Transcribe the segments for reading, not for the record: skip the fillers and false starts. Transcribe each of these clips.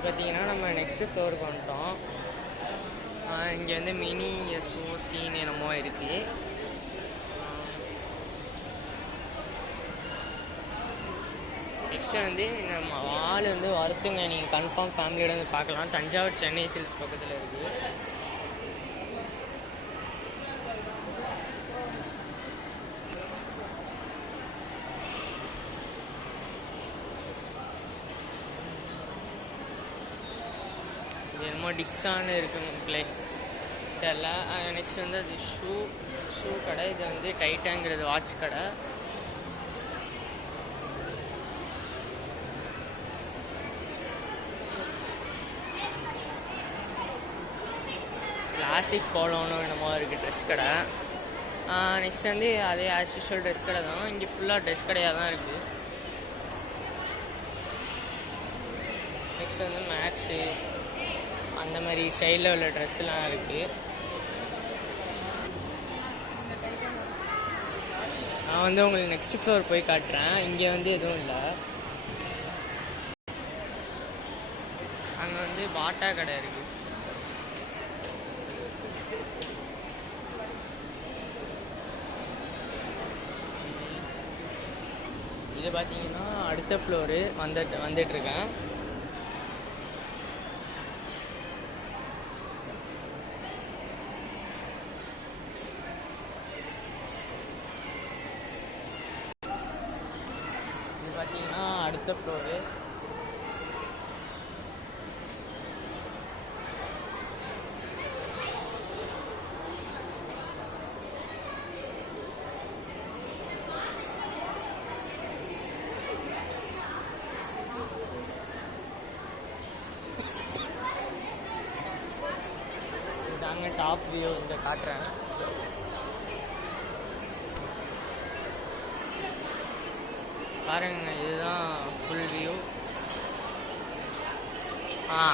இங்கே பார்த்தீங்கன்னா நம்ம நெக்ஸ்ட்டு ஃப்ளோருக்கு வந்துட்டோம். இங்கே வந்து மினி எஸ்ஓசின்னு என்னமோ இருக்குது. நெக்ஸ்ட்டு வந்து இந்த மால் வந்து வருத்துங்க, நீங்கள் கன்ஃபார்ம் ஃபேமிலியோட வந்து பார்க்கலாம். தஞ்சாவூர் சென்னை சில்க்ஸ் பக்கத்தில் இருக்குது. என்னமோ டிக்ஸான்னு இருக்குங்களே தெரில. நெக்ஸ்ட் வந்து அது ஷூ கடை. இது வந்து டைட்டாங்கிறது வாட்ச் கடை. கிளாசிக் போலோன்னு என்னமோ இருக்குது ட்ரெஸ் கடை. நெக்ஸ்ட் வந்து அதே ஆஸ் யூஷுவல் ட்ரெஸ் கடை தான். இங்கே ஃபுல்லாக ட்ரெஸ் கடையாக தான் இருக்குது. நெக்ஸ்ட் வந்து மேக்ஸு அந்த மாதிரி சைடில் உள்ள ட்ரெஸ்லாம் இருக்குது. நான் வந்து உங்களுக்கு நெக்ஸ்ட் ஃப்ளோர் போய் காட்டுறேன். இங்கே வந்து எதுவும் இல்லை. அங்கே வந்து பாட்டா கடை இருக்குது. இது பார்த்தீங்கன்னா அடுத்த ஃப்ளோரு வந்துட்டுருக்கேன். இது பார்த்தீங்கன்னா அடுத்த ஃப்ளோரு. இதாங்க டாப் வியூ, இங்கே காட்டுறேன். பாருங்க, இதுதான் ஃபுல் வியூ.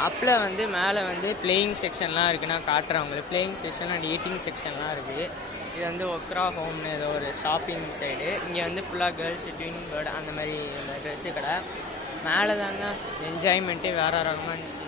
அப்பில் வந்து மேலே வந்து பிளேயிங் செக்ஷன்லாம் இருக்குது. நான் காட்டுறேன் உங்களுக்கு. பிளேயிங் செக்ஷன் அண்ட் ஈட்டிங் செக்ஷன்லாம் இருக்குது. இது வந்து ஒக்ரா ஹோம்னு ஏதோ ஒரு ஷாப்பிங் சைடு. இங்கே வந்து ஃபுல்லாக கேர்ள்ஸ் ட்வின் பேர்டு அந்த மாதிரி ட்ரெஸ்ஸு கடை. மேலே தாங்க என்ஜாய்மெண்ட்டே வேறு ரகமாக இருந்துச்சு.